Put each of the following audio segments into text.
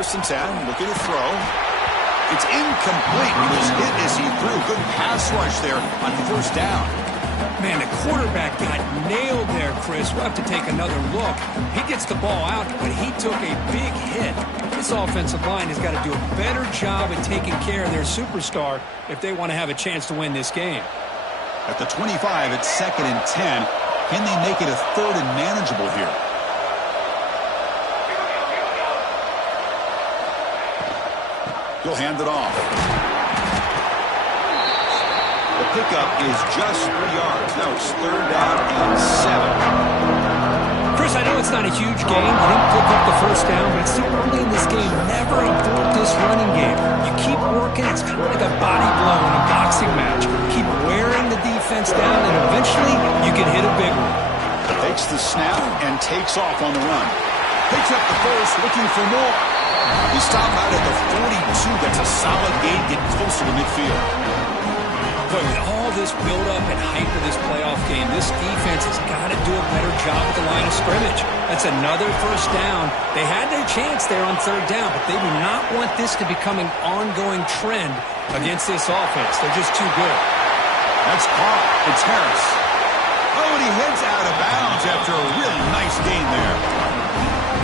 1st and 10, looking to throw. It's incomplete. He was hit as he threw. Good pass rush there on 1st down. Man, the quarterback got nailed there, Chris. We'll have to take another look. He gets the ball out, but he took a big hit. This offensive line has got to do a better job at taking care of their superstar if they want to have a chance to win this game. At the 25, it's 2nd and 10. Can they make it a 3rd and manageable here? He'll hand it off. The pickup is just 3 yards. Now it's 3rd down and 7. Chris, I know it's not a huge game. You didn't pick up the 1st down, but it's so early in this game. Never abort this running game. You keep working. It's kind of like a body blow in a boxing match. Keep wearing the defense down, and eventually you can hit a big one. Takes the snap and takes off on the run. Picks up the 1st, looking for more. He stopped out at the 42. That's a solid gain, getting closer to midfield. Boy, with all this build-up and hype of this playoff game, this defense has got to do a better job at the line of scrimmage. That's another 1st down. They had their chance there on 3rd down, but they do not want this to become an ongoing trend against this offense. They're just too good. That's caught. It's Harris. Oh, and he heads out of bounds after a really nice gain there.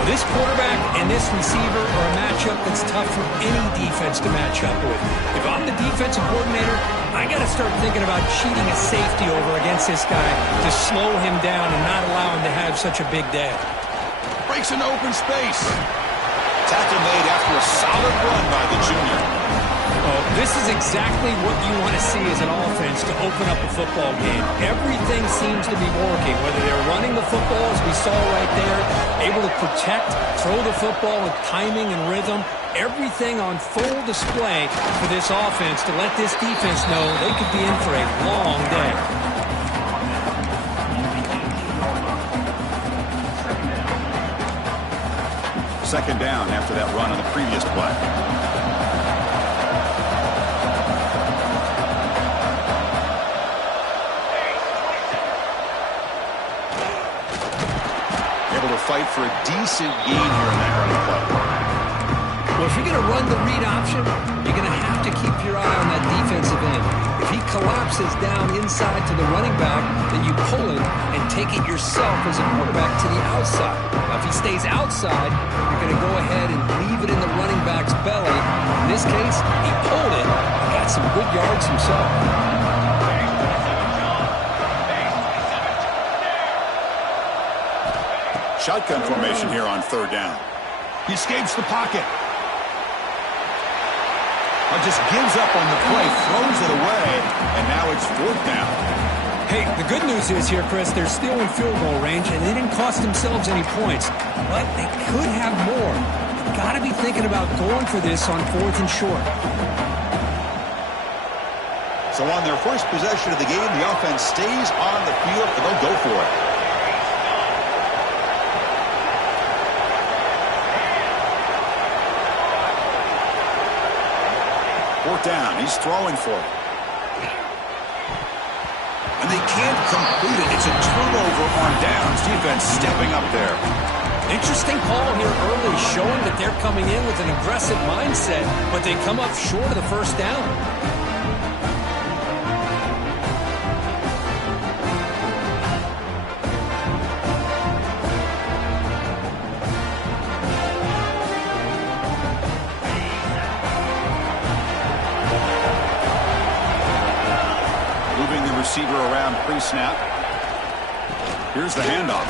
This quarterback and this receiver are a matchup that's tough for any defense to match up with. If I'm the defensive coordinator, I got to start thinking about cheating a safety over against this guy to slow him down and not allow him to have such a big day. Breaks into open space. Tackle made after a solid run by the junior. Oh, this is exactly what you want to see as an offense to open up a football game. Everything seems to be working, whether they're running the football, as we saw right there, able to protect, throw the football with timing and rhythm. Everything on full display for this offense to let this defense know they could be in for a long day. Second down after that run on the previous play. Able to fight for a decent gain here in that running play. Well, if you're going to run the read option, you're going to have to keep your eye on that defensive end. If he collapses down inside to the running back, then you pull it and take it yourself as a quarterback to the outside. Now, if he stays outside, you're going to go ahead and leave it in the running back's belly. In this case, he pulled it and got some good yards himself. Shotgun formation here on 3rd down. He escapes the pocket. Just gives up on the play, throws it away, and now it's 4th down. Hey, the good news is here, Chris, they're still in field goal range, and they didn't cost themselves any points. But they could have more. They've got to be thinking about going for this on 4th and short. So on their first possession of the game, the offense stays on the field, and they'll go for it. Fourth down. He's throwing for it. And they can't complete it. It's a turnover on downs. Defense stepping up there. Interesting call here early, showing that they're coming in with an aggressive mindset, but they come up short of the 1st down. Receiver around pre-snap. Here's the handoff.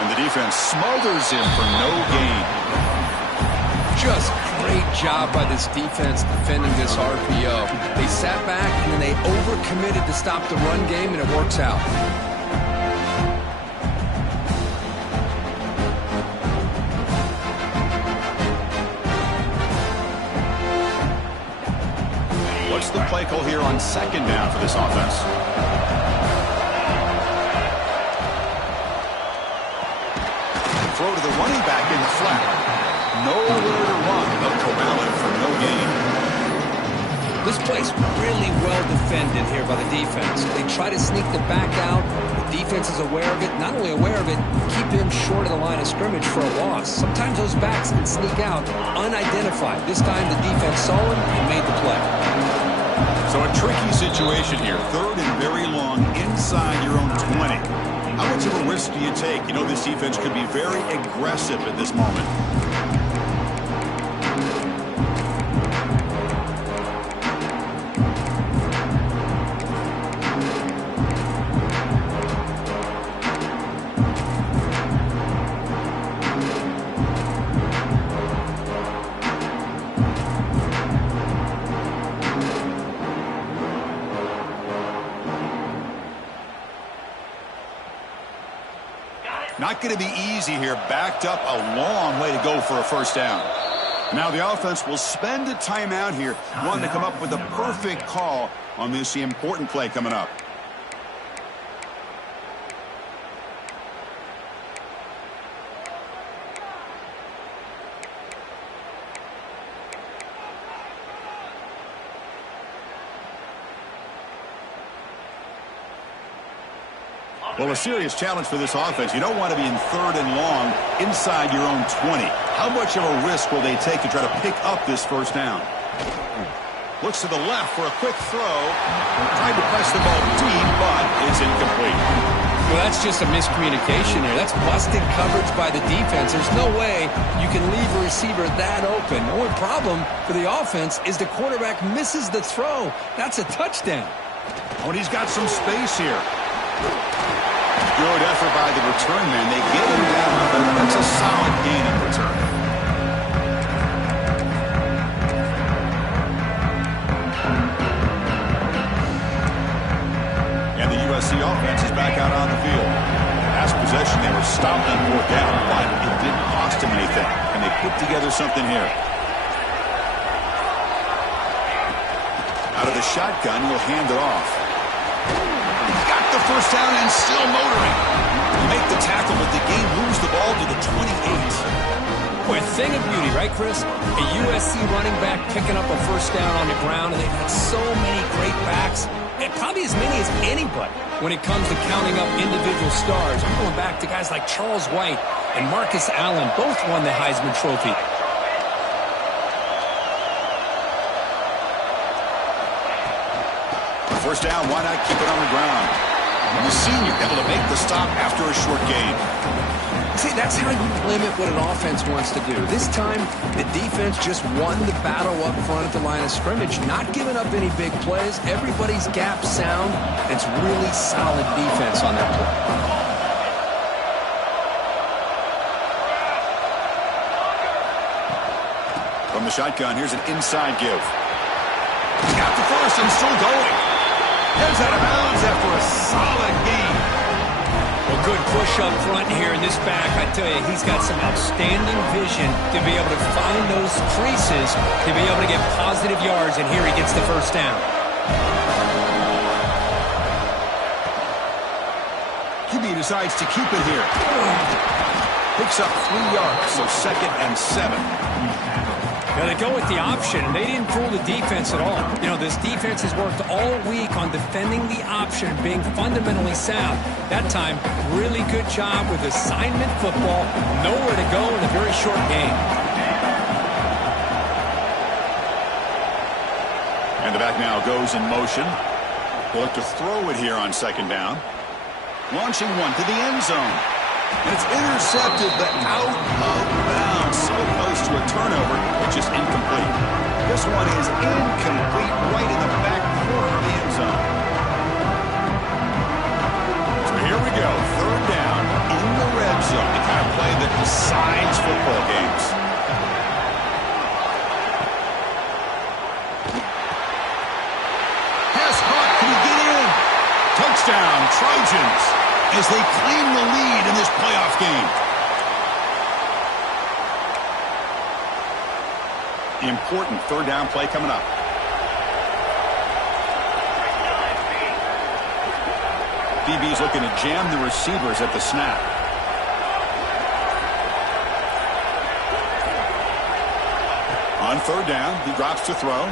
And the defense smothers him for no gain. Just great job by this defense defending this RPO. They sat back and then they overcommitted to stop the run game, and it works out. What's the play call here on 2nd down for this offense? Throw to the running back in the flat. Nowhere to run. They'll corral it for no gain. This play's really well defended here by the defense. They try to sneak the back out. The defense is aware of it. Not only aware of it, keep him short of the line of scrimmage for a loss. Sometimes those backs can sneak out unidentified. This time the defense saw him and made the play. So a tricky situation here. Third and very long inside your own 20. How much of a risk do you take? You know this defense could be very aggressive at this moment. Not going to be easy here. Backed up a long way to go for a first down. Now the offense will spend a timeout here, wanting to come up with a perfect call on this important play coming up. Well, a serious challenge for this offense. You don't want to be in third and long inside your own 20. How much of a risk will they take to try to pick up this first down? Looks to the left for a quick throw. Tried to press the ball deep, but it's incomplete. Well, that's just a miscommunication here. That's busted coverage by the defense. There's no way you can leave a receiver that open. The only problem for the offense is the quarterback misses the throw. That's a touchdown. Oh, and he's got some space here. Good effort by the return man. They get him down, but that's a solid gain in return. And the USC offense is back out on the field. Last possession, they were stopped on fourth down, but it didn't cost them anything. And they put together something here. Out of the shotgun, he'll hand it off. The first down and still motoring. Make the tackle, but the game moves the ball to the 28. Boy, a thing of beauty, right, Chris? A USC running back picking up a first down on the ground, and they've had so many great backs, and probably as many as anybody when it comes to counting up individual stars. I'm going back to guys like Charles White and Marcus Allen. Both won the Heisman Trophy. First down, why not keep it on the ground? And the senior able to make the stop after a short gain. See, that's how you limit what an offense wants to do. This time, the defense just won the battle up front at the line of scrimmage, not giving up any big plays. Everybody's gap sound. It's really solid defense on that play. From the shotgun, here's an inside give. Got the first and still going. Gets out of bounds after a solid gain. Well, good push up front here in this back. I tell you, he's got some outstanding vision to be able to find those creases, to be able to get positive yards, and here he gets the first down. QB decides to keep it here. Picks up 3 yards, so 2nd and 7. Now they go with the option. They didn't fool the defense at all. You know, this defense has worked all week on defending the option, being fundamentally sound. That time, really good job with assignment football. Nowhere to go in a very short game. And the back now goes in motion. They'll look to throw it here on 2nd down. Launching one to the end zone. And it's intercepted, but out of bounds. So close to a turnover, which is incomplete. This one is incomplete right in the back corner of the end zone. So here we go. 3rd down in the red zone. The kind of play that decides football games. Pass caught. Can he get in? Touchdown, Trojans, as they claim the lead in this playoff game. Important 3rd down play coming up. DB's looking to jam the receivers at the snap. On 3rd down, he drops to throw.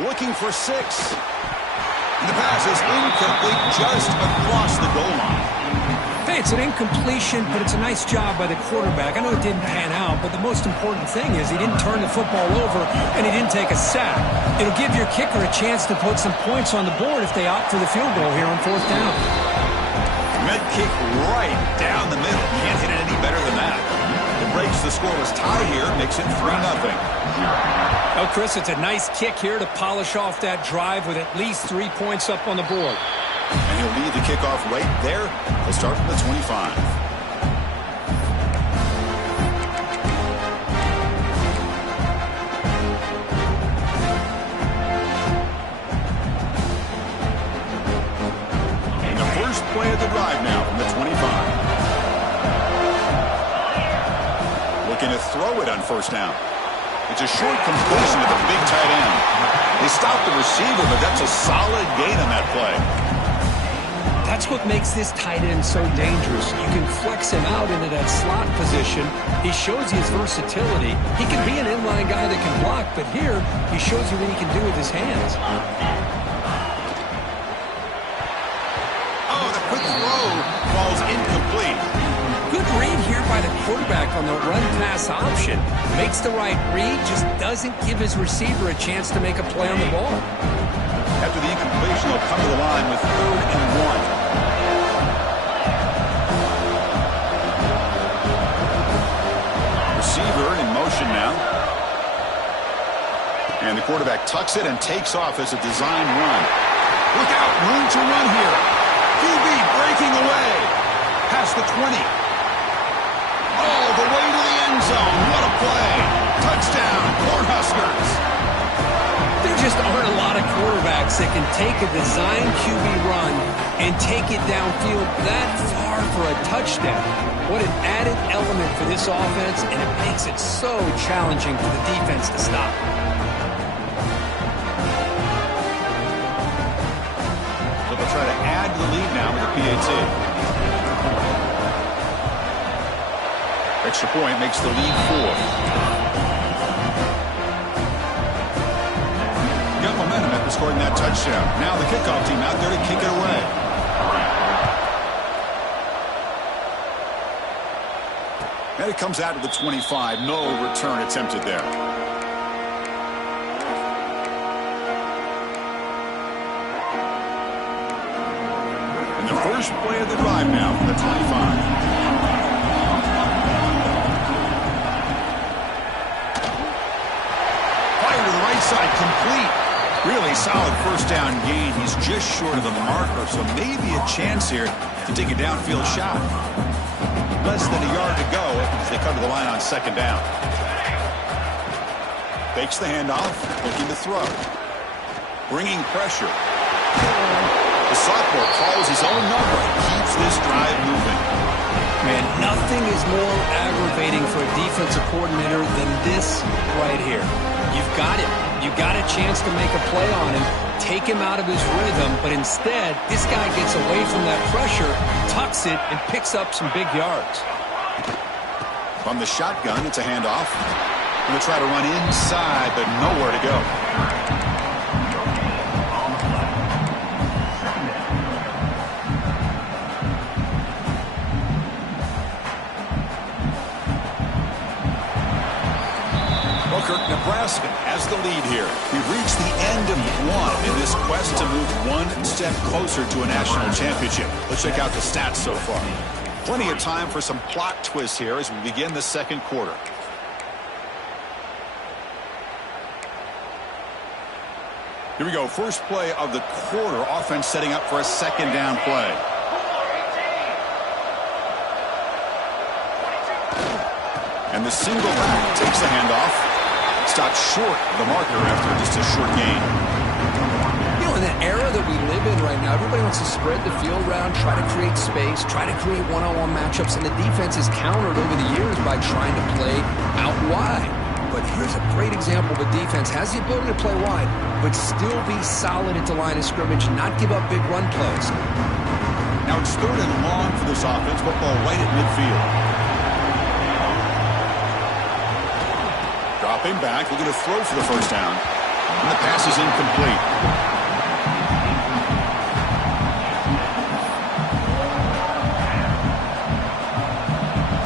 looking for 6. And the pass is incomplete just across the goal line. Hey, it's an incompletion, but it's a nice job by the quarterback. I know it didn't pan out, but the most important thing is he didn't turn the football over and he didn't take a sack. It'll give your kicker a chance to put some points on the board if they opt for the field goal here on 4th down. Med kick right down the middle. Can't hit it any better than that. It breaks the scoreless tie here, makes it 3-0. Oh, Chris, it's a nice kick here to polish off that drive with at least 3 points up on the board. And he'll lead the kickoff right there. He'll start from the 25. And the first play of the drive now from the 25. Looking to throw it on 1st down. It's a short completion to the big tight end. They stopped the receiver, but that's a solid gain on that play. That's what makes this tight end so dangerous. You can flex him out into that slot position. He shows you his versatility. He can be an inline guy that can block, but here he shows you what he can do with his hands. Oh, the quick throw falls incomplete. Good read here by the quarterback on the run-pass option. Makes the right read, just doesn't give his receiver a chance to make a play on the ball. After the incompletion, they'll come to the line with 3rd and 1. Receiver in motion now. And the quarterback tucks it and takes off as a design run. Look out, room to run here. QB breaking away. Past the 20. All the way to the end zone. What a play. Touchdown, Cornhuskers. There just aren't a lot of quarterbacks that can take a design QB run and take it downfield that far for a touchdown. What an added element for this offense, and it makes it so challenging for the defense to stop. So they'll try to add to the lead now with a PAT. Extra point makes the lead 4. Got momentum after scoring that touchdown. Now the kickoff team out there to kick it away. And it comes out to the 25. No return attempted there. And the first play of the drive now from the 25. Side complete. Really solid 1st down gain. He's just short of the marker, so maybe a chance here to take a downfield shot. Less than a yard to go as they come to the line on 2nd down. Fakes the handoff, looking to throw. Bringing pressure. The sophomore calls his own number and keeps this drive moving. Man, nothing is more aggravating for a defensive coordinator than this right here. You've got him. You've got a chance to make a play on him, take him out of his rhythm, but instead, this guy gets away from that pressure, tucks it, and picks up some big yards. From the shotgun, it's a handoff. Going to try to run inside, but nowhere to go. Nebraska has the lead here. We've reached the end of 1 in this quest to move 1 step closer to a national championship. Let's check out the stats so far. Plenty of time for some plot twists here as we begin the 2nd quarter. Here we go. First play of the quarter. Offense setting up for a 2nd down play. And the single back takes the handoff. Stopped short of the marker after just a short gain. You know, in the era that we live in right now, everybody wants to spread the field around, try to create space, try to create one-on-one matchups, and the defense is countered over the years by trying to play out wide. But here's a great example of a defense has the ability to play wide, but still be solid at the line of scrimmage, not give up big run plays. Now it's 3rd and long for this offense. Football right at midfield. Dropping back, looking to throw for the 1st down. And the pass is incomplete.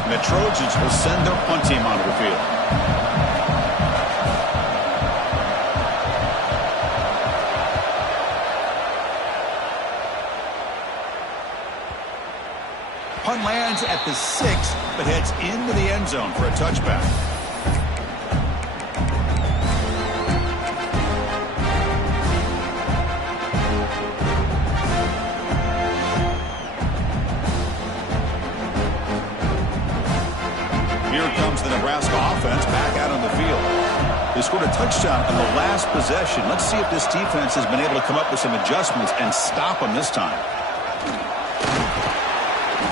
And the Trojans will send their punt team onto the field. Punt lands at the 6, but heads into the end zone for a touchback. Here comes the Nebraska offense back out on the field. They scored a touchdown on the last possession. Let's see if this defense has been able to come up with some adjustments and stop them this time.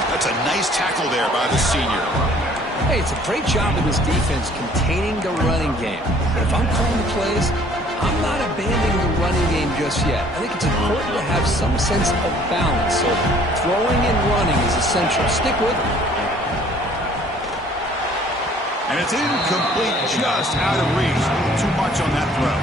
That's a nice tackle there by the senior. Hey, it's a great job of this defense containing the running game. But if I'm calling the plays, I'm not abandoning the running game just yet. I think it's important to have some sense of balance. So throwing and running is essential. Stick with it. And it's incomplete, just out of reach. A little too much on that throw.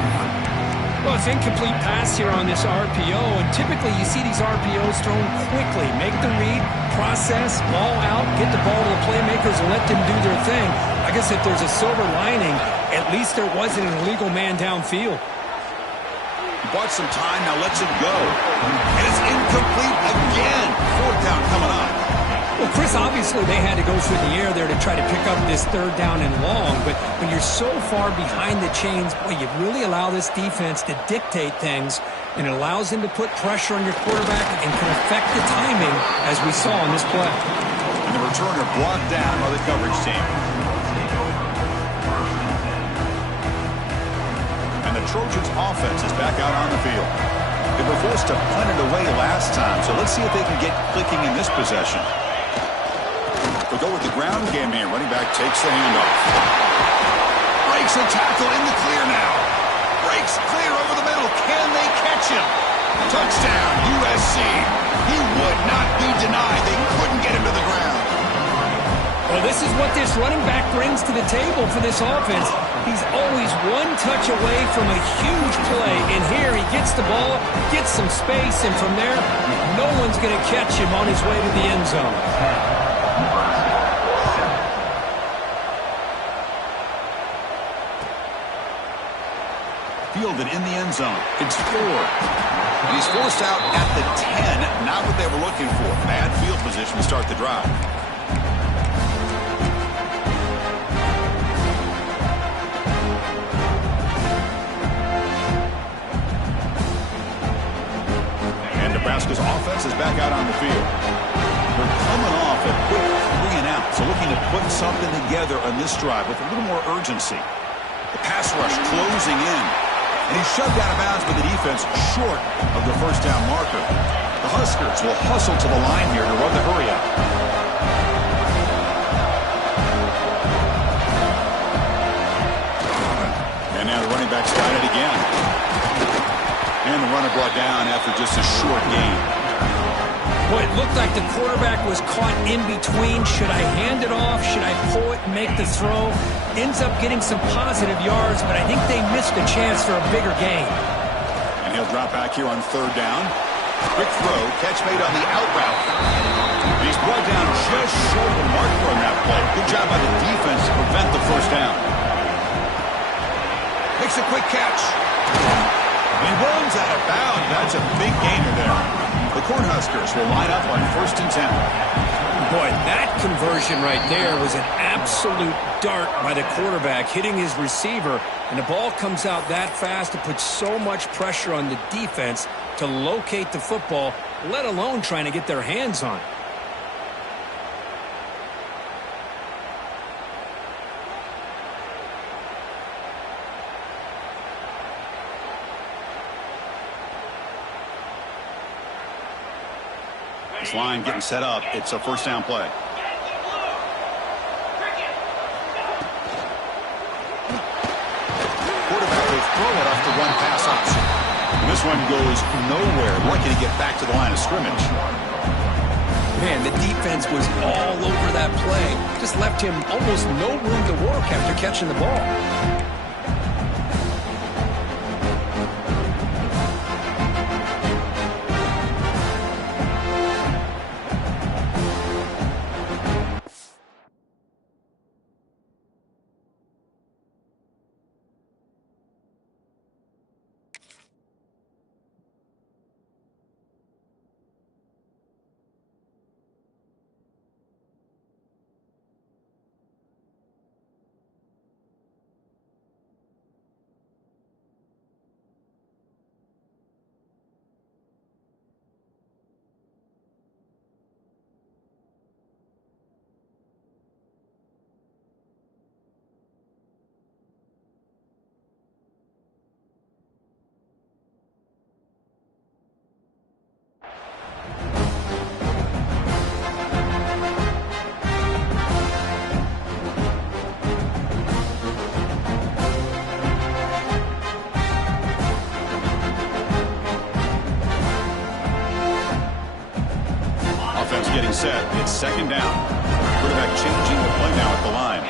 Well, it's incomplete pass here on this RPO, and typically you see these RPOs thrown quickly. Make the read, process, ball out, get the ball to the playmakers and let them do their thing. I guess if there's a silver lining, at least there wasn't an illegal man downfield. He bought some time, now lets it go. And it's incomplete again. 4th down coming up. Well, Chris, obviously they had to go through the air there to try to pick up this 3rd down and long, but when you're so far behind the chains, boy, you really allow this defense to dictate things, and it allows them to put pressure on your quarterback and can affect the timing, as we saw in this play. And the returner brought down by the coverage team. And the Trojans' offense is back out on the field. They were forced to punt it away last time, so let's see if they can get clicking in this possession. They'll go with the ground game here. Running back takes the handoff. Breaks a tackle in the clear now. Breaks clear over the middle. Can they catch him? Touchdown, USC. He would not be denied. They couldn't get him to the ground. Well, this is what this running back brings to the table for this offense. He's always one touch away from a huge play. And here he gets the ball, gets some space, and from there, no one's going to catch him on his way to the end zone. Fielded in the end zone. It's 4. And he's forced out at the 10. Not what they were looking for. Bad field position to start the drive. And Nebraska's offense is back out on the field. They're coming off a quick 3 and out. So looking to put something together on this drive with a little more urgency. The pass rush closing in. And he's shoved out of bounds by the defense short of the 1st down marker. The Huskers will hustle to the line here to run the hurry up. And now the running back's got it again. And the runner brought down after just a short gain. Well, it looked like the quarterback was caught in between. Should I hand it off? Should I pull it and make the throw? Ends up getting some positive yards, but I think they missed a chance for a bigger gain. And he'll drop back here on 3rd down. Quick throw, catch made on the out route. And he's brought down just short of the marker on that play. Good job by the defense to prevent the 1st down. Makes a quick catch. And he runs out of bounds. That's a big gainer there. The Cornhuskers will line up on 1st and 10. Boy, that conversion right there was an absolute dart by the quarterback, hitting his receiver, and the ball comes out that fast. It puts so much pressure on the defense to locate the football, let alone trying to get their hands on it. This line getting set up. It's a 1st down play. Quarterback will throw it off the one pass option. And this one goes nowhere. Lucky to get back to the line of scrimmage. Man, the defense was all over that play. Just left him almost no room to work after catching the ball. offense getting set. It's second down. Quarterback changing the play now at the line.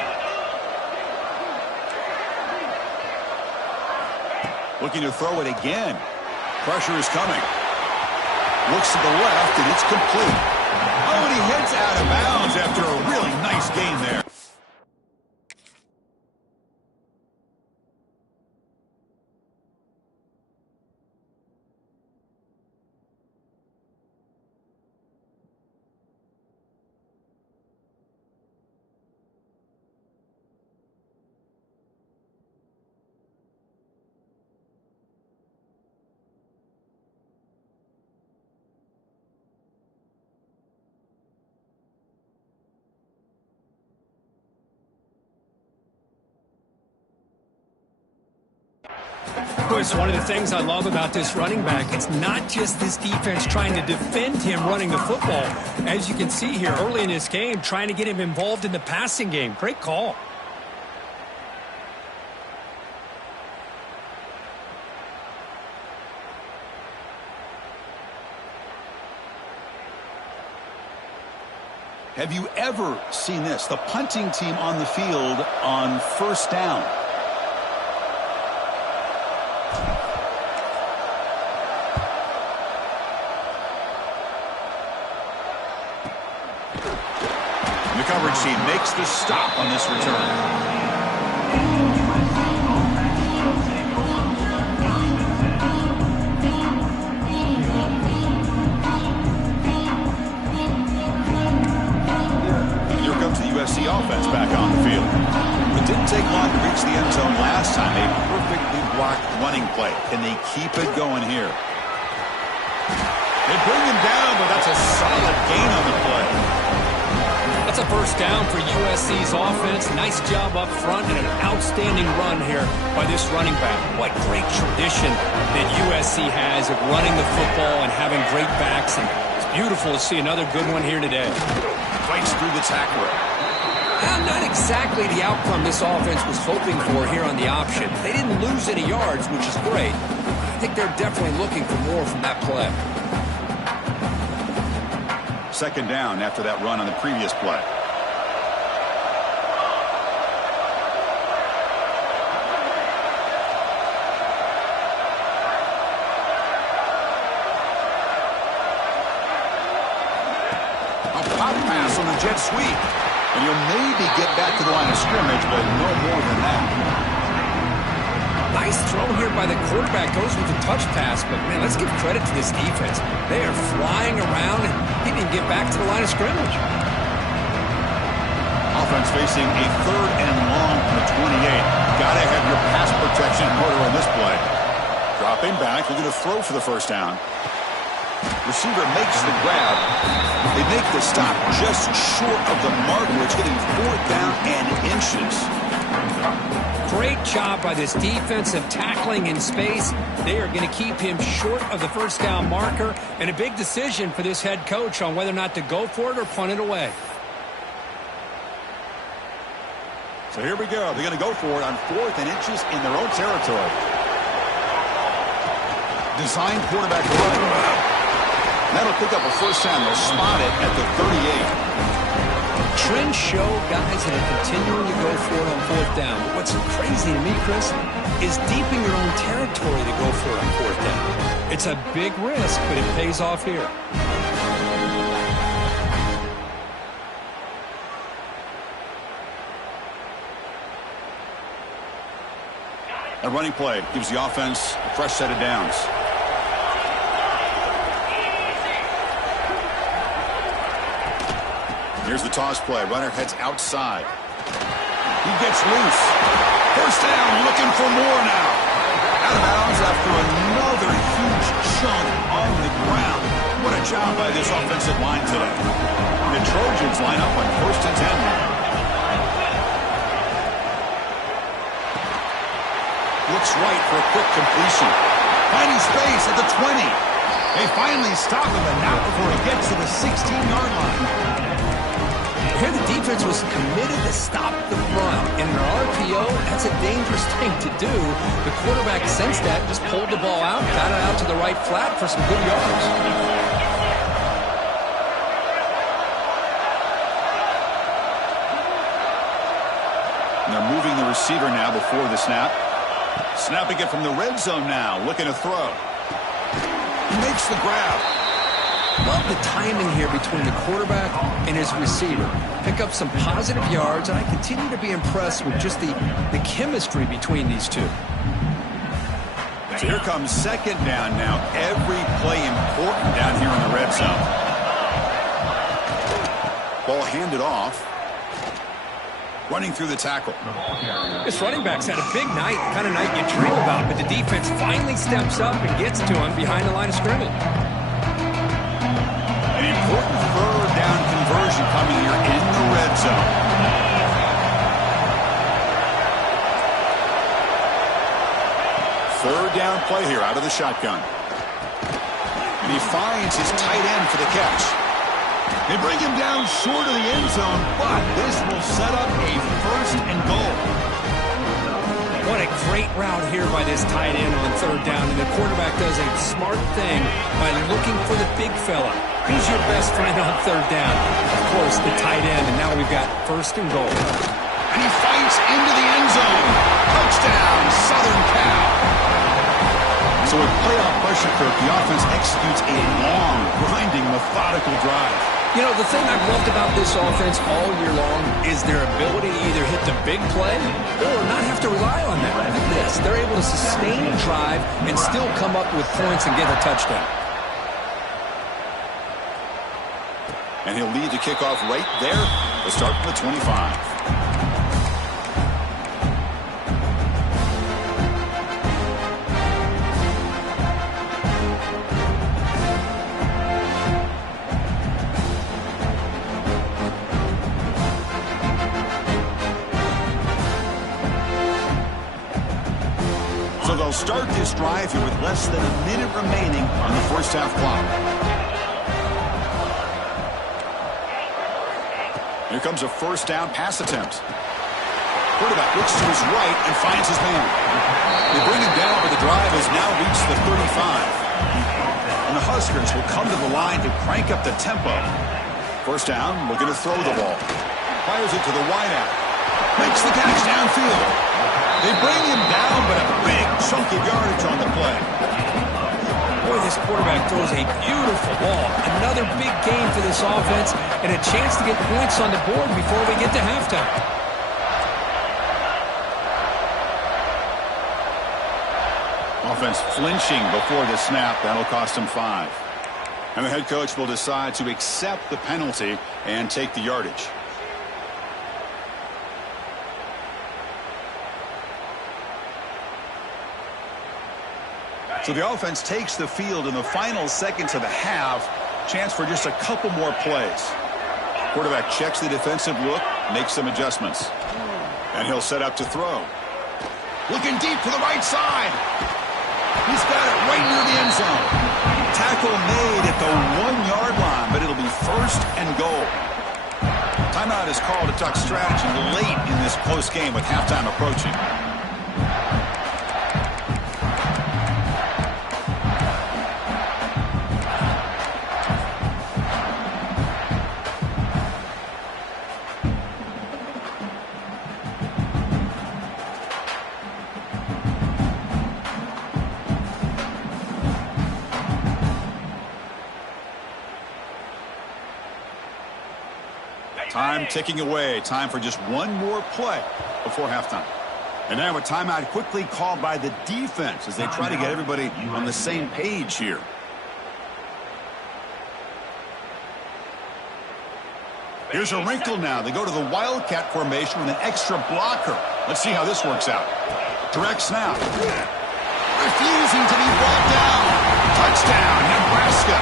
Looking to throw it again. Pressure is coming. Looks to the left, and it's complete. Oh, and he heads out of bounds after a really nice gain there. Chris, one of the things I love about this running back, it's not just this defense trying to defend him running the football. As you can see here early in this game, trying to get him involved in the passing game. Great call. Have you ever seen this? The punting team on the field on first down. The coverage team makes the stop on this return. Here comes the USC offense back on the field. It didn't take long to reach the end zone last time. A perfectly blocked running play. Can they keep it going here? They bring him down, but that's a solid gain on the play. That's a first down for USC's offense. Nice job up front and an outstanding run here by this running back. What great tradition that USC has of running the football and having great backs. And it's beautiful to see another good one here today. Fights through the tackler. Well, not exactly the outcome this offense was hoping for here on the option. They didn't lose any yards, which is great. I think they're definitely looking for more from that play. Second down after that run on the previous play. A pop pass on the jet sweep. And you'll maybe get back to the line of scrimmage, but no more than that. Nice throw here by the quarterback. Goes with the touch pass, but, man, let's give credit to this defense. They are flying around, and he didn't get back to the line of scrimmage. Offense facing a third and long on the 28. Got to have your pass protection in order on this play. Dropping back. They're going to throw for the first down. Receiver makes the grab. They make the stop just short of the marker. It's getting fourth down and inches. Great job by this defensive tackling in space. They are going to keep him short of the first down marker, and a big decision for this head coach on whether or not to go for it or punt it away. So here we go. They're going to go for it on fourth and inches in their own territory. Design quarterback run. That'll pick up a first down. They'll spot it at the 38. Trends show guys that are continuing to go for it on fourth down. But what's crazy to me, Chris, is deep in your own territory to go for it on fourth down. It's a big risk, but it pays off here. A running play gives the offense a fresh set of downs. Here's the toss play. Runner heads outside. He gets loose. First down, looking for more now. Out of bounds after another huge chunk on the ground. What a job by this offensive line today. The Trojans line up on first and 10 now. Looks right for a quick completion. Finding space at the 20. They finally stop him, but not before he gets to the 16-yard line. Here the defense was committed to stop the run. In an RPO, that's a dangerous thing to do. The quarterback sensed that, just pulled the ball out, got it out to the right flat for some good yards. And they're moving the receiver now before the snap. Snapping it from the red zone now, looking to throw. He makes the grab. Love the timing here between the quarterback and his receiver. Pick up some positive yards, and I continue to be impressed with just the chemistry between these two. So here comes second down now. Every play important down here in the red zone. Ball handed off. Running through the tackle. This running back's had a big night, kind of night you dream about, but the defense finally steps up and gets to him behind the line of scrimmage. An important third down conversion coming here in the red zone. Third down play here out of the shotgun. And he finds his tight end for the catch. They bring him down short of the end zone, but this will set up a first and goal. What a great route here by this tight end on third down, and the quarterback does a smart thing by looking for the big fella. Who's your best friend on third down? Of course, the tight end, and now we've got first and goal. And he fights into the end zone. Touchdown, Southern Cal. So with playoff pressure, Kirk, the offense executes a long, grinding, methodical drive. You know, the thing I've loved about this offense all year long is their ability to either hit the big play or not have to rely on that. Look at this. They're able to sustain a drive and still come up with points and get a touchdown. And he'll lead the kickoff right there to start from the 25. So they'll start this drive here with less than a minute remaining on the first half clock. Here comes a first down pass attempt. Quarterback looks to his right and finds his man. They bring him down, but the drive has now reached the 35. And the Huskers will come to the line to crank up the tempo. First down, looking to throw the ball. Fires it to the wideout. Makes the catch downfield. They bring him down, but a big chunk of yardage on the play. Boy, this quarterback throws a beautiful ball. Another big game for this offense and a chance to get points on the board before we get to halftime. Offense flinching before the snap. That'll cost him 5. And the head coach will decide to accept the penalty and take the yardage. So the offense takes the field in the final seconds of the half. Chance for just a couple more plays. Quarterback checks the defensive look, makes some adjustments. And he'll set up to throw. Looking deep to the right side. He's got it right near the end zone. Tackle made at the 1-yard line, but it'll be first and goal. Timeout is called to talk strategy late in this close game with halftime approaching. Time ticking away. Time for just one more play before halftime. And now a timeout quickly called by the defense as they try to get everybody on the same page here. Here's a wrinkle now. They go to the Wildcat formation with an extra blocker. Let's see how this works out. Direct snap. Refusing to be brought down. Touchdown, Nebraska.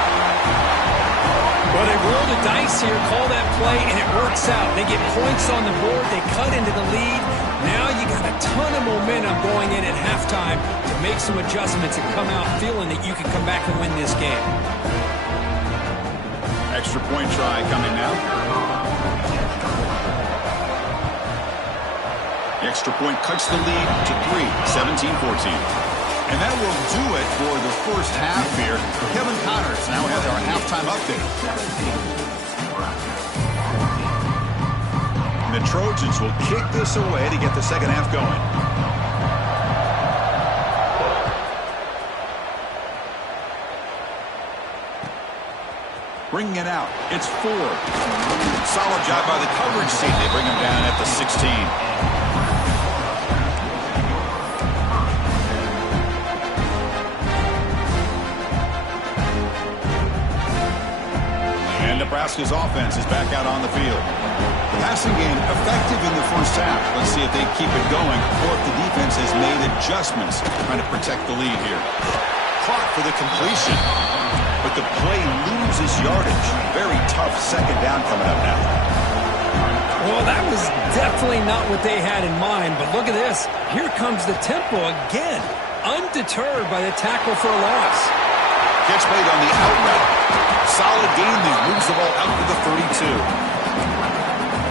Well, they roll the dice here, call that play, and it works out. They get points on the board. They cut into the lead. Now you got a ton of momentum going in at halftime to make some adjustments and come out feeling that you can come back and win this game. Extra point try coming now. The extra point cuts the lead to 3, 17-14. And that will do it for the first half here. Kevin Connors now has our halftime update. And the The Trojans will kick this away to get the second half going. Bringing it out. It's 4. Solid job by the coverage team. They bring him down at the 16. And Nebraska's offense is back out on the field. The passing game effective in the first half. Let's see if they keep it going or if the defense has made adjustments trying to protect the lead here. Caught for the completion. But the play loses yardage. Very tough second down coming up now. Well, that was definitely not what they had in mind, but look at this. Here comes the tempo again, undeterred by the tackle for a loss. Catch made on the out route. Solid gain there. Moves the ball out to the 32.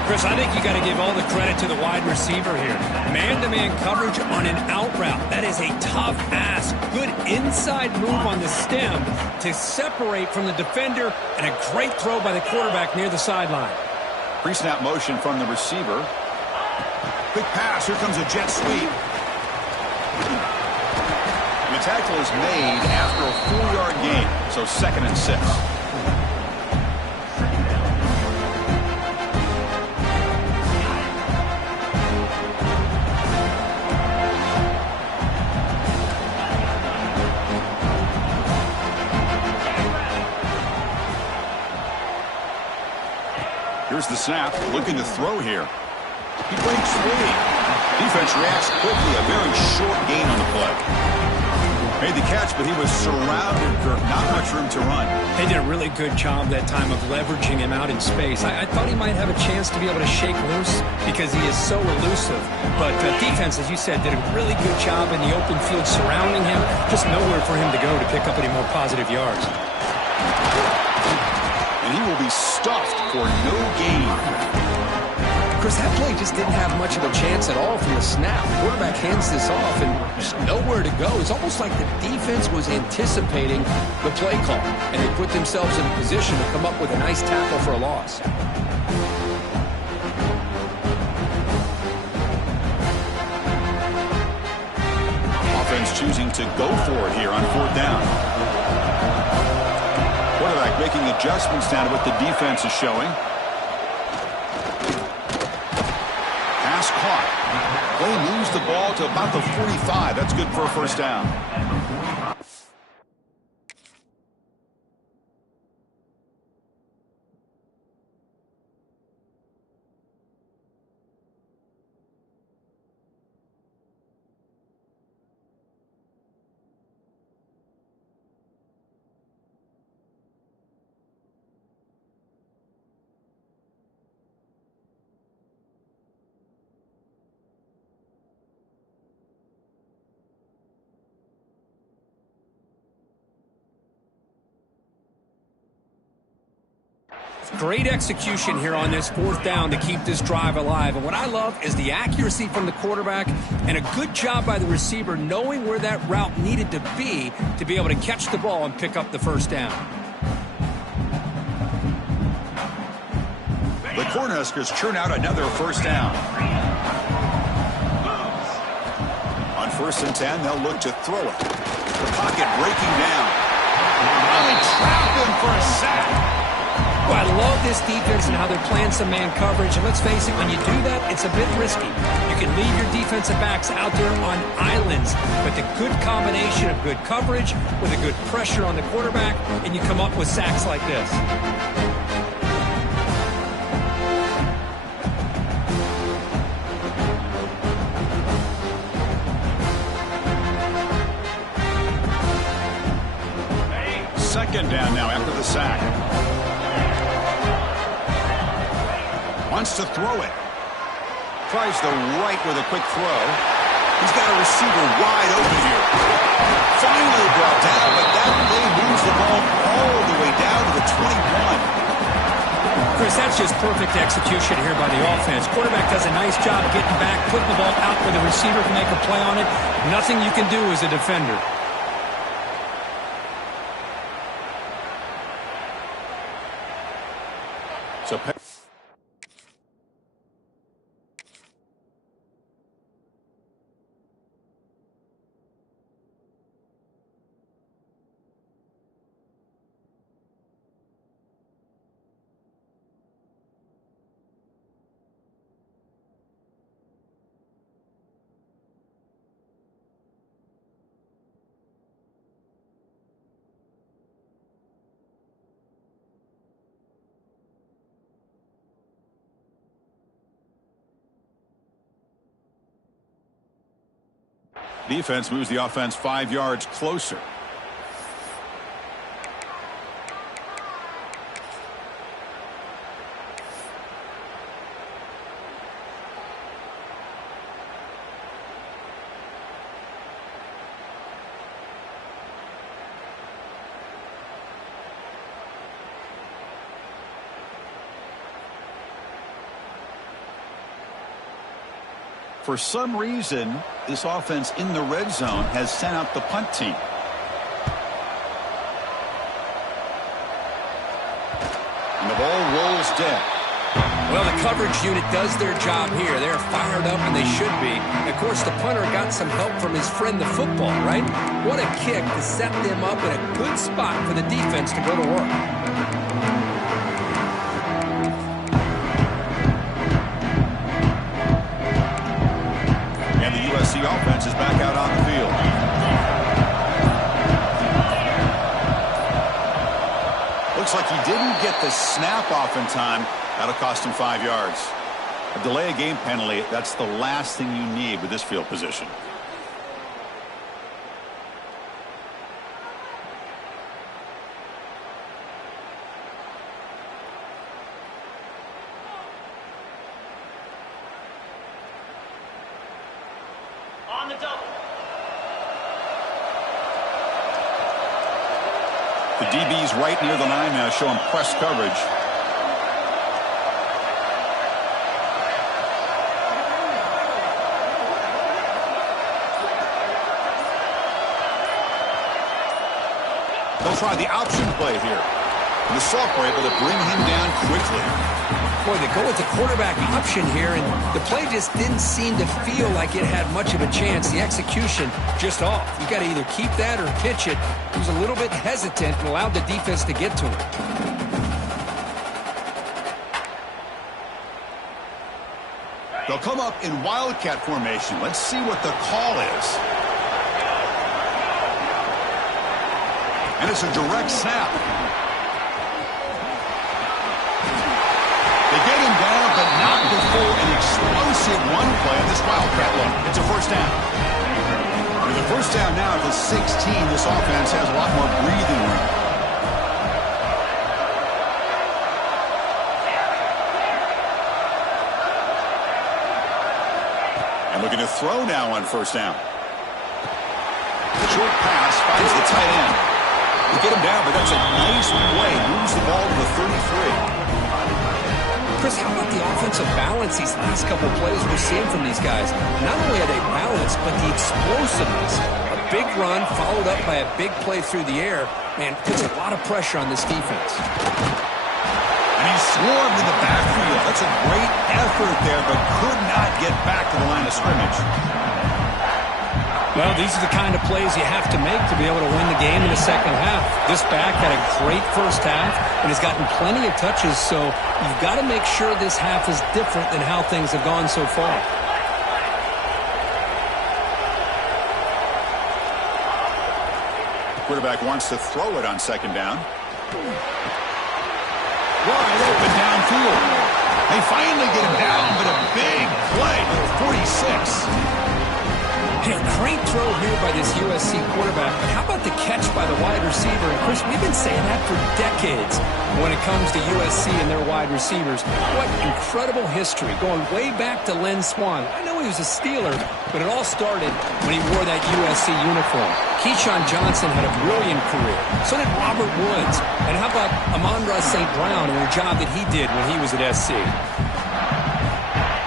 Chris, I think you got to give all the credit to the wide receiver here. Man-to-man coverage on an out route. That is a tough ask. Good inside move on the stem to separate from the defender, and a great throw by the quarterback near the sideline. Pre-snap motion from the receiver. Quick pass. Here comes a jet sweep. And the tackle is made after a 4-yard gain, so 2nd and 6. Here's the snap, looking to throw here. He breaks free. Defense reacts quickly, a very short gain on the play. Made the catch, but he was surrounded, Kirk. Not much room to run. They did a really good job that time of leveraging him out in space. I thought he might have a chance to be able to shake loose because he is so elusive. But the defense, as you said, did a really good job in the open field surrounding him. Just nowhere for him to go to pick up any more positive yards. And he will be stuffed for no gain. Chris, that play just didn't have much of a chance at all from the snap. The quarterback hands this off and just nowhere to go. It's almost like the defense was anticipating the play call, and they put themselves in a position to come up with a nice tackle for a loss. Offense choosing to go for it here on 4th down. Quarterback making adjustments down to what the defense is showing. Pass caught. They moves the ball to about the 45. That's good for a 1st down. Great execution here on this 4th down to keep this drive alive. And what I love is the accuracy from the quarterback and a good job by the receiver knowing where that route needed to be able to catch the ball and pick up the 1st down. The Cornhuskers churn out another 1st down. On 1st and 10, they'll look to throw it. The pocket breaking down. They trap him for a sack. Well, I love this defense and how they're playing some man coverage. And let's face it, when you do that, it's a bit risky. You can leave your defensive backs out there on islands. But the good combination of good coverage with a good pressure on the quarterback, and you come up with sacks like this. Second down now after the sack. Wants to throw it. Tries the right with a quick throw. He's got a receiver wide open here. Finally brought down, but that play moves the ball all the way down to the 21. Chris, that's just perfect execution here by the offense. Quarterback does a nice job getting back, putting the ball out where the receiver can make a play on it. Nothing you can do as a defender. So Defense moves the offense 5 yards closer. For some reason, this offense in the red zone has sent out the punt team. And the ball rolls dead. Well, the coverage unit does their job here. They're fired up, and they should be. And of course, the punter got some help from his friend, the football, right? What a kick to set them up in a good spot for the defense to go to work. The offense is back out on the field. Looks like he didn't get the snap off in time. That'll cost him 5 yards. A delay of game penalty, that's the last thing you need with this field position. The DB's right near the line now, showing press coverage. They'll try the option play here. And the Salk were able to bring him down quickly. Boy, they go with the quarterback option here, and the play just didn't seem to feel like it had much of a chance. The execution just off. You got to either keep that or pitch it. He was a little bit hesitant and allowed the defense to get to him. They'll come up in wildcat formation. Let's see what the call is. And it's a direct snap. They get him down, but not before an explosive run play on this wildcat look. It's a first down. With a first down now at the 16, this offense has a lot more breathing room. And looking to throw now on first down. Short pass finds the tight end. They get him down, but that's a nice play. Moves the ball to the 33. Chris, how about the offensive balance these last couple plays we're seeing from these guys? Not only are they balanced, but the explosiveness. A big run followed up by a big play through the air. Man, puts a lot of pressure on this defense. And he's swarmed in the backfield. That's a great effort there, but could not get back to the line of scrimmage. Well, these are the kind of plays you have to make to be able to win the game in the second half. This back had a great first half and has gotten plenty of touches, so you've got to make sure this half is different than how things have gone so far. The quarterback wants to throw it on second down. Wide open downfield. They finally get him down, but a big play for 46. Hey, great throw here by this USC quarterback, but how about the catch by the wide receiver? And Chris, we've been saying that for decades when it comes to USC and their wide receivers. What incredible history, going way back to Len Swan. I know he was a Steeler, but it all started when he wore that USC uniform. Keyshawn Johnson had a brilliant career. So did Robert Woods. And how about Amon-Ra St. Brown and the job that he did when he was at SC?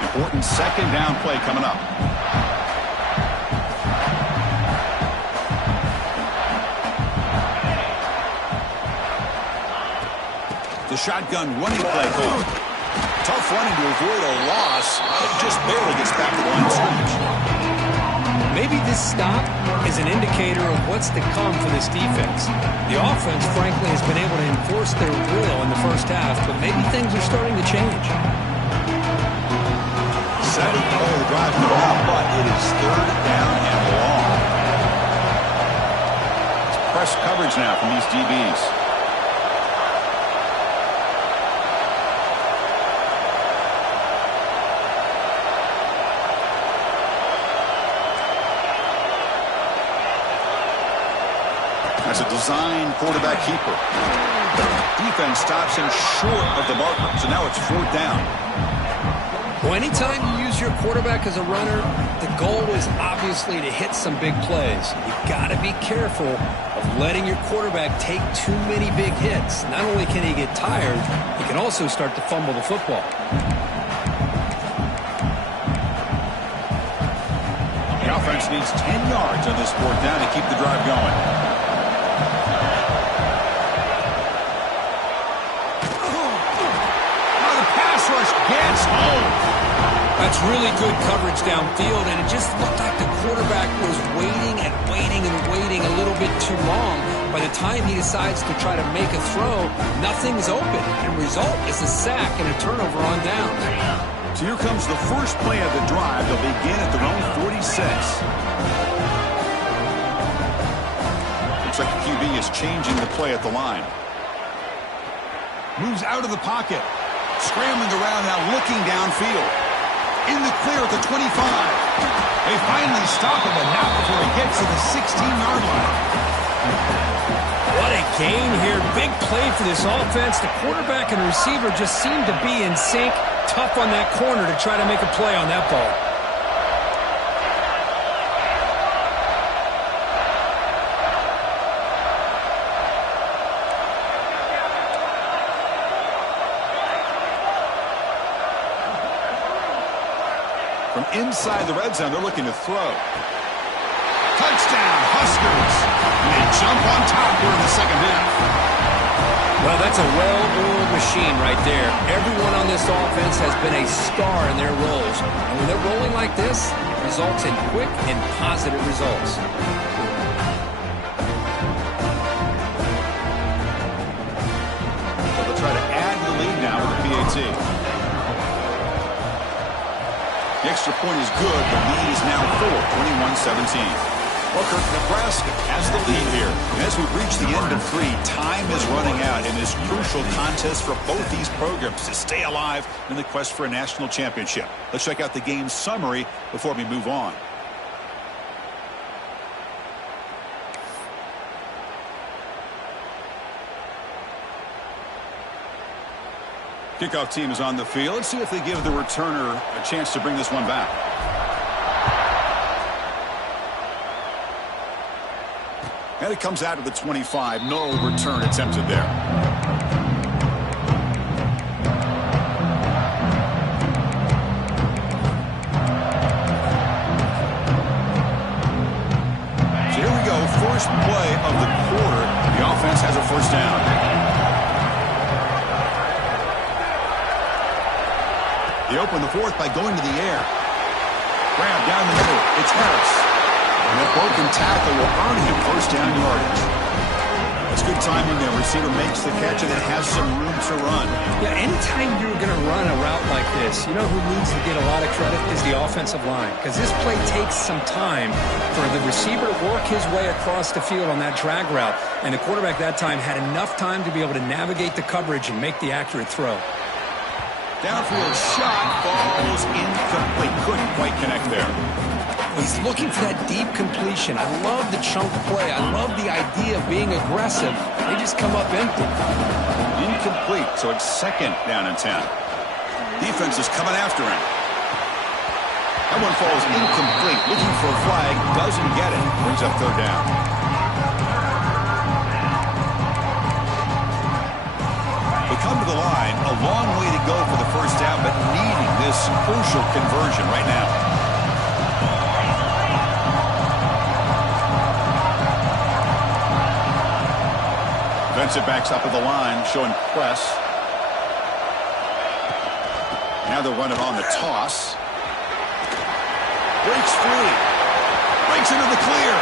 Important second down play coming up. The shotgun running play call. Tough running to avoid a loss, but just barely gets back to the line of scrimmage. Maybe this stop is an indicator of what's to come for this defense. The offense, frankly, has been able to enforce their will in the first half, but maybe things are starting to change. Seventh play of the drive coming up, but it is third down and long. It's press coverage now from these DBs. That's a design quarterback keeper. Defense stops him short of the marker, so now it's 4th down. Well, anytime you use your quarterback as a runner, the goal is obviously to hit some big plays. You've got to be careful of letting your quarterback take too many big hits. Not only can he get tired, he can also start to fumble the football. The offense needs 10 yards on this 4th down to keep the drive going. Gets home. That's really good coverage downfield, and it just looked like the quarterback was waiting and waiting and waiting a little bit too long. By the time he decides to try to make a throw, nothing's open, and the result is a sack and a turnover on downs. So here comes the first play of the drive. They'll begin at their own 46. Looks like the QB is changing the play at the line. Moves out of the pocket. Scrambling around now, looking downfield. In the clear at the 25. They finally stop him, but not before he gets to the 16-yard line. What a gain here. Big play for this offense. The quarterback and receiver just seem to be in sync. Tough on that corner to try to make a play on that ball. From inside the red zone, they're looking to throw. Touchdown, Huskers. And they jump on top here in the second half. Well, that's a well-oiled machine right there. Everyone on this offense has been a star in their roles. And when they're rolling like this, it results in quick and positive results. So they'll try to add to the lead now with the PAT. The extra point is good. The lead is now 21-17. Well, Kirk, Nebraska has the lead here. And as we reach the end of 3, time is running out in this crucial contest for both these programs to stay alive in the quest for a national championship. Let's check out the game summary before we move on. Kickoff team is on the field. Let's see if they give the returner a chance to bring this one back. And it comes out of the 25. No return attempted there. So here we go. First play of the quarter. The offense has a first down. They open the 4th by going to the air. Grab down the middle. It's Harris. And that broken tackle will earn him first down yardage. That's good timing there. Receiver makes the catch and then has some room to run. Yeah, anytime you're going to run a route like this, you know who needs to get a lot of credit is the offensive line. Because this play takes some time for the receiver to work his way across the field on that drag route. And the quarterback that time had enough time to be able to navigate the coverage and make the accurate throw. Downfield shot, falls incomplete. Couldn't quite connect there. He's looking for that deep completion. I love the chunk play. I love the idea of being aggressive. They just come up empty. Incomplete, so it's 2nd down and 10. Defense is coming after him. That one falls incomplete. Looking for a flag, doesn't get it. Brings up 3rd down. Come to the line, a long way to go for the first down, but needing this crucial conversion right now. Defensive backs up at the line, showing press. Now they'll run it on the toss. Breaks free. Breaks into the clear.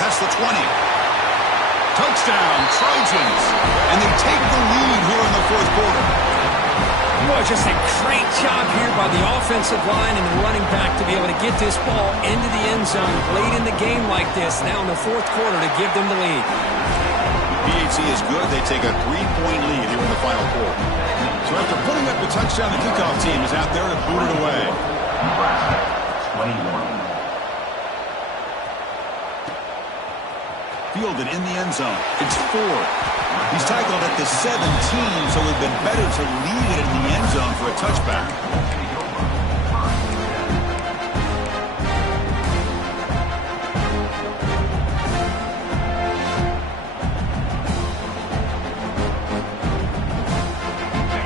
Past the 20. Touchdown, Trojans. And they take the lead here in the 4th quarter. Boy, just a great job here by the offensive line and the running back to be able to get this ball into the end zone late in the game like this, now in the 4th quarter to give them the lead. PAT is good. They take a 3-point lead here in the final quarter. So after putting up the touchdown, the kickoff team is out there to boot it away. fielded in the end zone. It's 4. He's tackled at the 17, so it would have been better to leave it in the end zone for a touchback.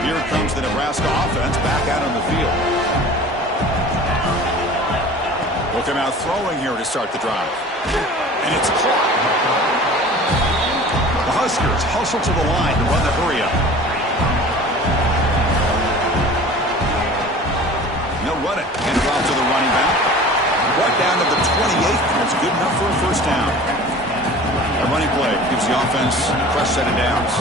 Here comes the Nebraska offense back out on the field. They'll come out throwing here to start the drive. And it's caught. The Huskers hustle to the line to run the hurry up. They'll run it. Hand it off to the running back. Right down to the 28th. That's good enough for a first down. A running play gives the offense a fresh set of downs.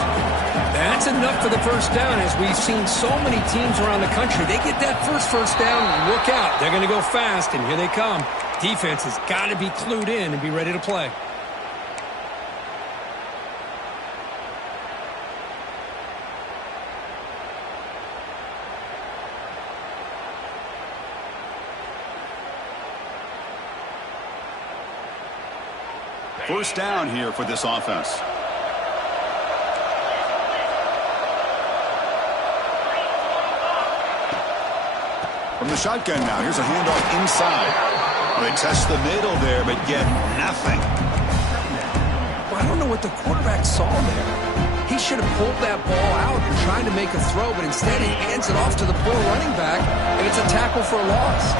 That's enough for the first down. As we've seen so many teams around the country, they get that first down, look out. They're going to go fast, and here they come. Defense has got to be clued in and be ready to play. First down here for this offense. From the shotgun now, here's a handoff inside. Well, they test the middle there, but get nothing. Well, I don't know what the quarterback saw there. He should have pulled that ball out and tried to make a throw, but instead he hands it off to the poor running back, and it's a tackle for a loss.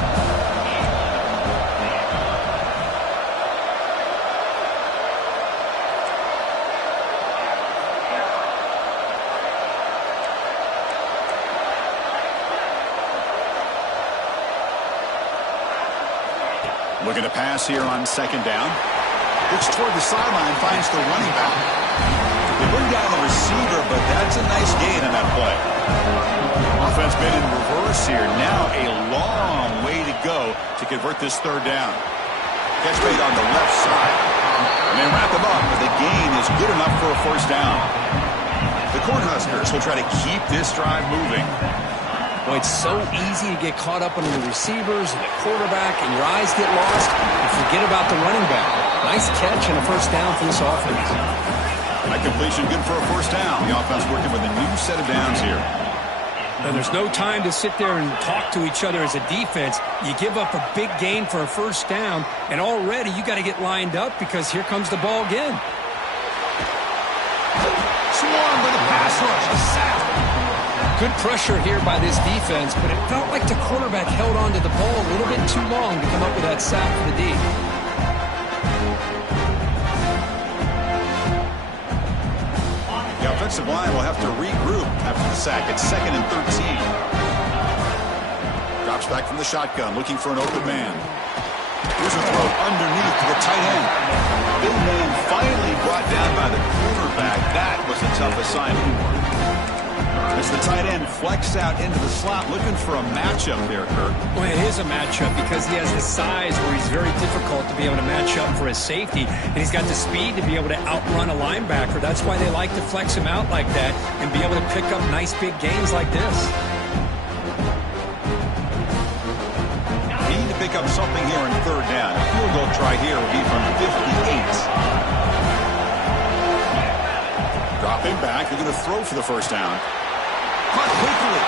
Looking to pass here on second down. Looks toward the sideline, finds the running back. They bring down the receiver, but that's a nice gain on that play. Offense been in reverse here. Now a long way to go to convert this third down. Catch made on the left side. And they wrap him up, but the gain is good enough for a first down. The Cornhuskers will try to keep this drive moving. Boy, it's so easy to get caught up under the receivers and the quarterback, and your eyes get lost and forget about the running back. Nice catch and a first down for this offense. That completion good for a first down. The offense working with a new set of downs here. And there's no time to sit there and talk to each other as a defense. You give up a big gain for a first down, and already you got to get lined up because here comes the ball again. Swarm with a pass rush. A sack. Good pressure here by this defense, but it felt like the quarterback held on to the ball a little bit too long to come up with that sack for the D. The offensive line will have to regroup after the sack. It's 2nd and 13. Drops back from the shotgun, looking for an open man. Here's a throw underneath to the tight end. Big man finally brought down by the quarterback. That was a tough assignment. As the tight end flex out into the slot, looking for a matchup there, Kirk. Well, it is a matchup because he has the size where he's very difficult to be able to match up for his safety, and he's got the speed to be able to outrun a linebacker. That's why they like to flex him out like that and be able to pick up nice big gains like this. Need to pick up something here in third down. A field goal try here will be from 58. Dropping back, they're going to throw for the first down. Caught quickly.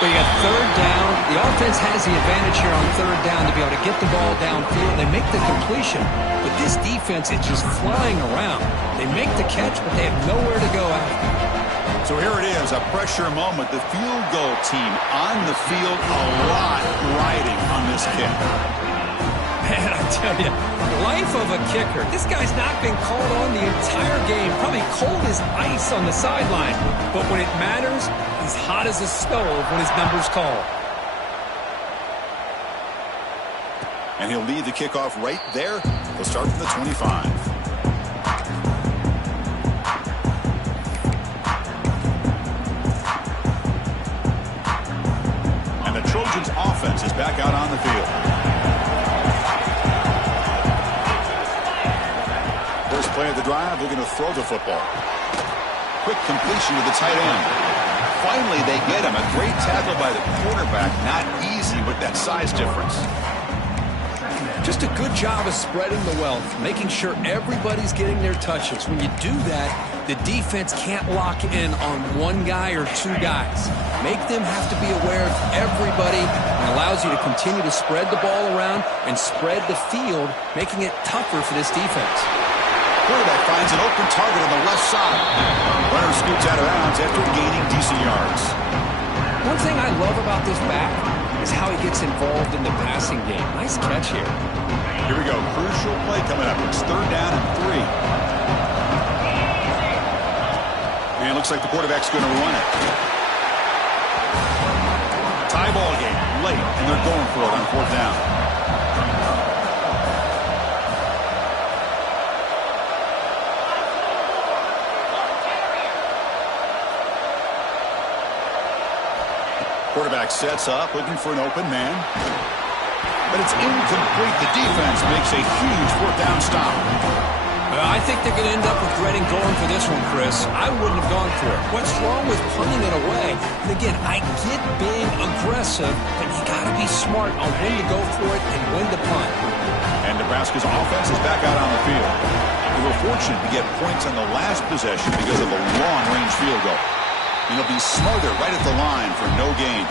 But you got third down. The offense has the advantage here on third down to be able to get the ball downfield. They make the completion, but this defense is just flying around. They make the catch, but they have nowhere to go after. So here it is, a pressure moment. The field goal team on the field, a lot riding on this kick. Man, I tell you, life of a kicker. This guy's not been called on the entire game. Probably cold as ice on the sideline. But when it matters, he's hot as a stove when his number's called. And he'll lead the kickoff right there. He'll start from the 25. And the Trojans' offense is back out on the field. First play of the drive, they're going to throw the football. Quick completion to the tight end. Finally, they get him. A great tackle by the quarterback. Not easy with that size difference. Just a good job of spreading the wealth, making sure everybody's getting their touches. When you do that, the defense can't lock in on one guy or two guys. Make them have to be aware of everybody, and allows you to continue to spread the ball around and spread the field, making it tougher for this defense. Quarterback finds an open target on the left side. Runner scoots out of bounds after gaining decent yards. One thing I love about this back is how he gets involved in the passing game. Nice catch here. Here we go. Crucial play coming up. It's 3rd down and 3. And it looks like the quarterback's going to run it. Tie ball game late, and they're going for it on 4th down. Quarterback sets up, looking for an open man. But it's incomplete. The defense makes a huge 4th down stop. Well, I think they're going to end up regretting going for this one, Chris. I wouldn't have gone for it. What's wrong with punting it away? And again, I get being aggressive, but you got to be smart on when to go for it and when to punt. And Nebraska's offense is back out on the field. They were fortunate to get points on the last possession because of a long-range field goal. And they'll be smarter right at the line for no gain.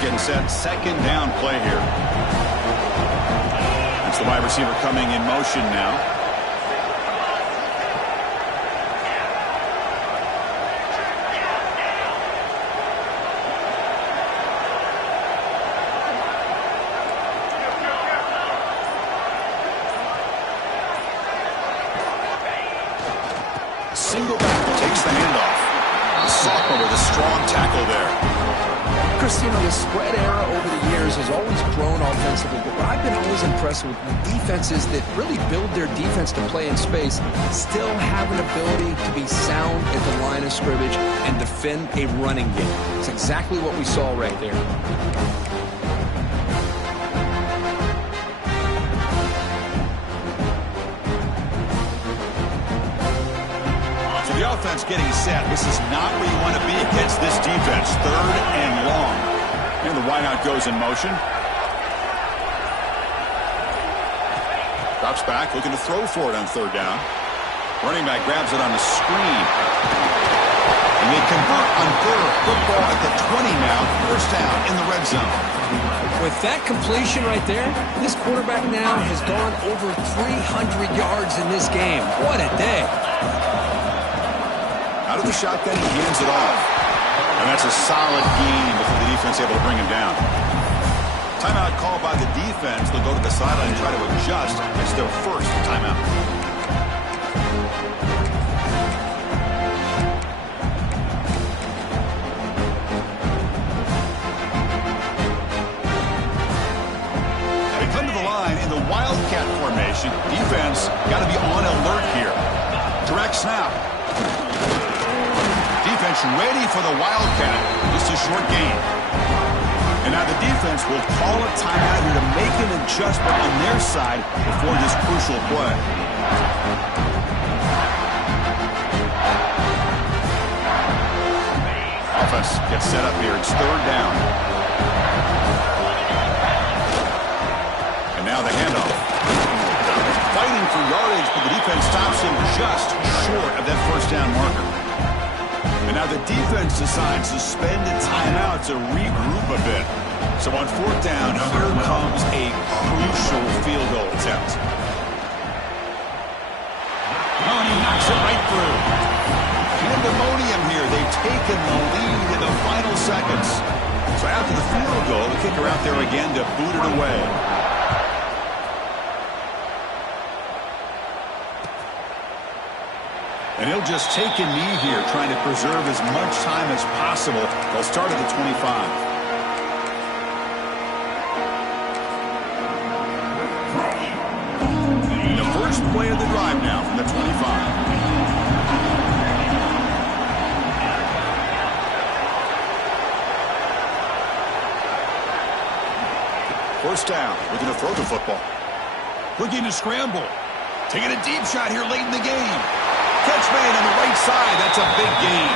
Getting set, 2nd down play here. It's the wide receiver coming in motion now. Single back takes the handoff. The sophomore with a strong tackle there. Chris, you know, the spread era over the years has always grown offensively, but what I've been always impressed with defenses that really build their defense to play in space still have an ability to be sound at the line of scrimmage and defend a running game. It's exactly what we saw right there. The offense getting set. This is not where you want to be against this defense. 3rd and long. And the wideout goes in motion. Drops back, looking to throw for it on 3rd down. Running back grabs it on the screen. And they convert on 3rd. Football at the 20 now. 1st down in the red zone. With that completion right there, this quarterback now has gone over 300 yards in this game. What a day. Out of the shotgun, he hands it off. And that's a solid gain before the defense able to bring him down. Timeout called by the defense. They'll go to the sideline and try to adjust. It's their 1st timeout. They come to the line in the Wildcat formation. Defense got to be on alert here. Direct snap. Defense ready for the Wildcat. Just a short gain. And now the defense will call a timeout here to make an adjustment on their side before this crucial play. Offense gets set up here. It's 3rd down. And now the handoff. Fighting for yardage, but the defense stops him just short of that 1st down marker. And now the defense decides to spend a timeout to regroup a bit. So on 4th down, here comes a crucial field goal attempt. Oh, and he knocks it right through. Pandemonium here. They've taken the lead in the final seconds. So after the field goal, the kicker out there again to boot it away. And he'll just take a knee here, trying to preserve as much time as possible. They'll start at the 25. The first play of the drive now from the 25. first down. Looking to throw the football. Looking to scramble. Taking a deep shot here late in the game. Catch made on the right side. That's a big gain.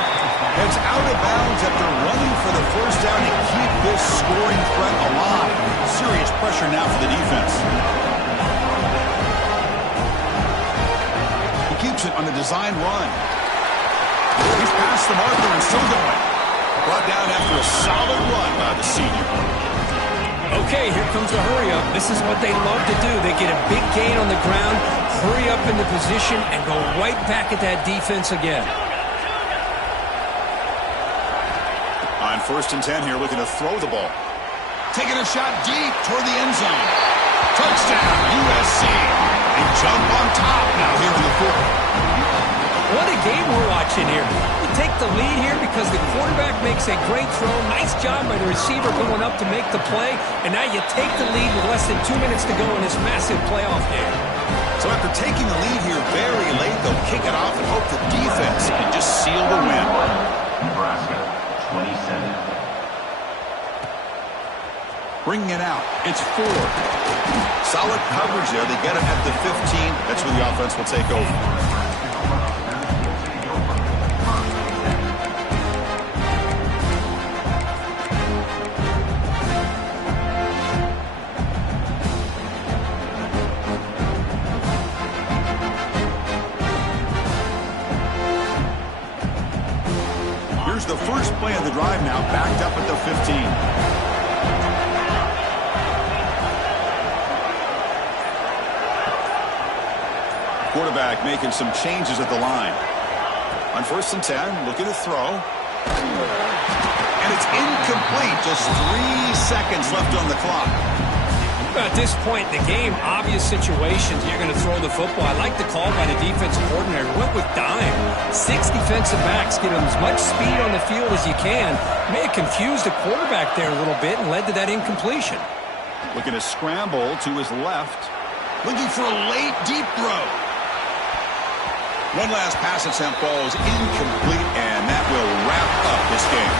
It's out of bounds after running for the first down to keep this scoring threat alive. Serious pressure now for the defense. He keeps it on the design run. He's past the marker and still going. Brought down after a solid run by the senior. Okay, here comes the hurry up. This is what they love to do. They get a big gain on the ground, hurry up into position, and go right back at that defense again. On 1st and 10 here, looking to throw the ball. Taking a shot deep toward the end zone. Touchdown, USC. They jump on top now here in the 4th. What a game we're watching here. You take the lead here because the quarterback makes a great throw. Nice job by the receiver going up to make the play. And now you take the lead with less than 2 minutes to go in this massive playoff game. So after taking the lead here very late, they'll kick it off and hope the defense can just seal the win. Nebraska, 27. Bringing it out. It's 4. Solid coverage there. They get it at the 15. That's where the offense will take over. Here's the first play of the drive now, backed up at the 15. Quarterback making some changes at the line. On 1st and 10, looking to throw. And it's incomplete. Just 3 seconds left on the clock. At this point in the game, obvious situations, you're going to throw the football. I like the call by the defensive coordinator. Went with dime. 6 defensive backs, get him as much speed on the field as you can. May have confused the quarterback there a little bit and led to that incompletion. Looking to scramble to his left. Looking for a late, deep throw. One last pass attempt falls incomplete, and that will wrap up this game.